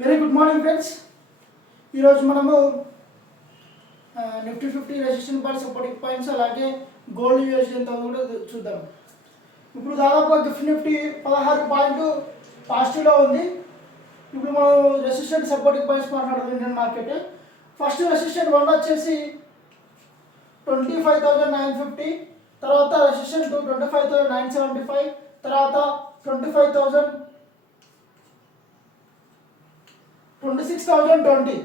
Very good morning friends. ఈరోజు మనము Nifty 50 resistance points, supporting points, అలాగే గోల్డ్ యూఎస్డీ ఎంత కూడా చూద్దాం. ఇప్పుడు దాదాపు నిఫ్టీ 16 పాయింట్ పాజిటివ్లో ఉంది. ఇప్పుడు మనం రెసిస్టెంట్ సపోర్టింగ్ పాయింట్స్ మాట్లాడుతున్నాం. ఇండియన్ మార్కెట్ ఫస్ట్ రెసిస్టెంట్ 1 వచ్చేసి 25,950, తర్వాత రెసిస్టెంట్ 25,975, తర్వాత 26,020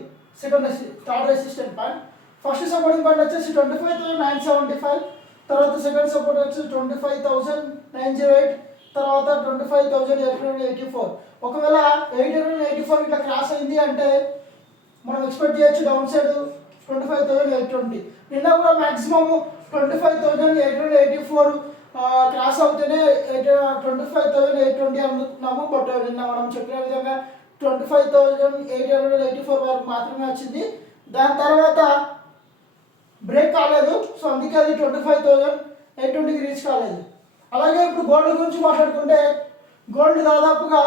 second third resistant point. First supporting point వచ్చేసి 25,975, తర్వాత సెకండ్ సపోర్ట్ వచ్చేసి 25,908, తర్వాత 25,884. ఒకవేళ 884 ఇట్లా క్రాస్ అయింది అంటే మనం ఎక్స్పెక్ట్ చేయొచ్చు డౌన్ సైడ్ 25,820. నిన్న కూడా మ్యాక్సిమమ్ 25,884 క్రాస్ అవుతేనే 25,820 అనుకున్నాము. బట్ నిన్న మనం చెప్పిన విధంగా 25,884 వరకు మాత్రమే వచ్చింది. దాని తర్వాత బ్రేక్ కాలేదు. సో అందుకే అది 25,820కి రీచ్ కాలేదు. అలాగే ఇప్పుడు గోల్డ్ గురించి మాట్లాడుకుంటే గోల్డ్ దాదాపుగా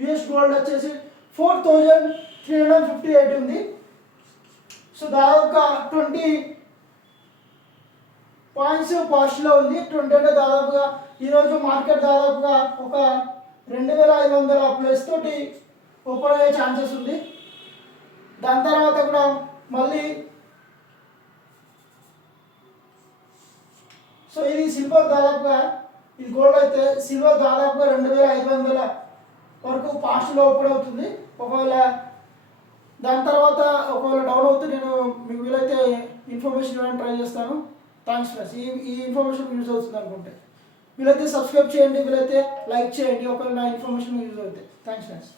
యూఎస్ గోల్డ్ వచ్చేసి 4,358 ఉంది. సో దాదాపుగా 20 పాయింట్స్ పాజిటివ్లో ఉంది. 20 అంటే దాదాపుగా ఈరోజు మార్కెట్ దాదాపుగా ఒక 2,500 ప్లస్ తోటి ఓపెన్ అయ్యే ఛాన్సెస్ ఉంది. దాని తర్వాత కూడా మళ్ళీ సో ఇది సిల్వర్ దాదాపుగా, ఇది గోల్డ్ అయితే సిల్వర్ దాదాపుగా 2,500 వరకు పాస్ట్లో ఓపెన్ అవుతుంది. ఒకవేళ దాని తర్వాత ఒకవేళ డౌన్ అవుతుంది నేను మీకు వీలైతే ఇన్ఫర్మేషన్ ఇవ్వడానికి ట్రై చేస్తాను. Thanks friends. ఈ ఇన్ఫర్మేషన్ యూజ్ అవుతుంది అనుకుంటే వీలైతే సబ్స్క్రైబ్ చేయండి, వీలైతే లైక్ చేయండి ఒకవేళ నా ఇన్ఫర్మేషన్ యూజ్ అవుతుంది. Thanks friends.